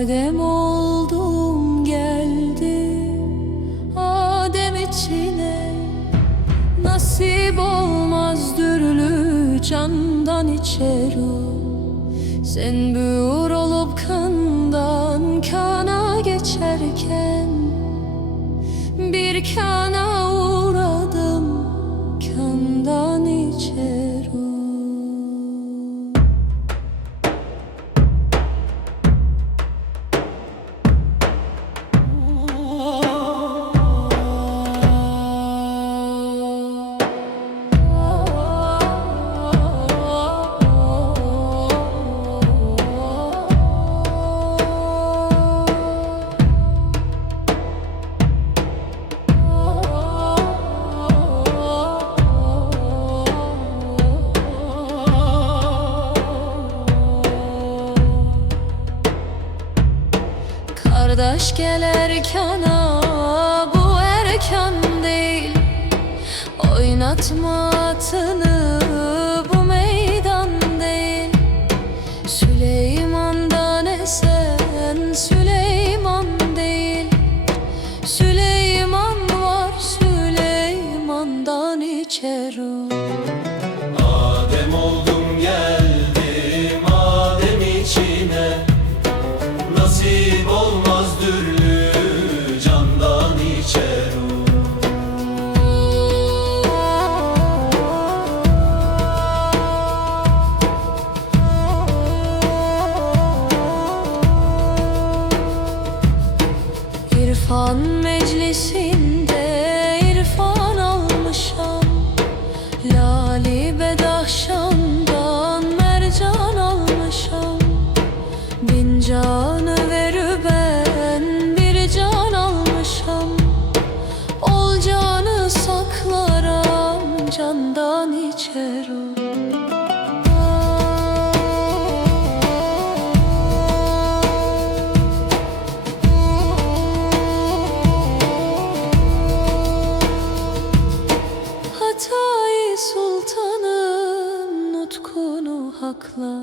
Adem oldum geldim Adem içine, nasip olmaz dürülü candan içer o. Sen büğür olup kandan kana geçerken bir kana uğradım, kandan içer o. Kardeş gel erkana, bu erkan değil. Oynatma atını, bu meydan değil. Süleyman'dan esen Süleyman değil. Süleyman var, Süleyman'dan içer o. Adem oldum geldim Adem içine, nasip olmaz dürlü candan içer o. İrfan meclisinde irfan almışam, lali bedahşandan mercan almışam. Bin canı verüben bir can almışam, ol canı saklaram candan içer o. Hatay sultanın nutkunu hakla,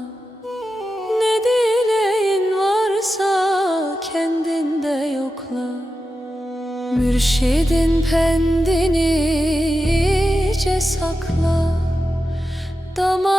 ne dileğin varsa kendinde yokla. Mürşidin pendini iyice sakla, damar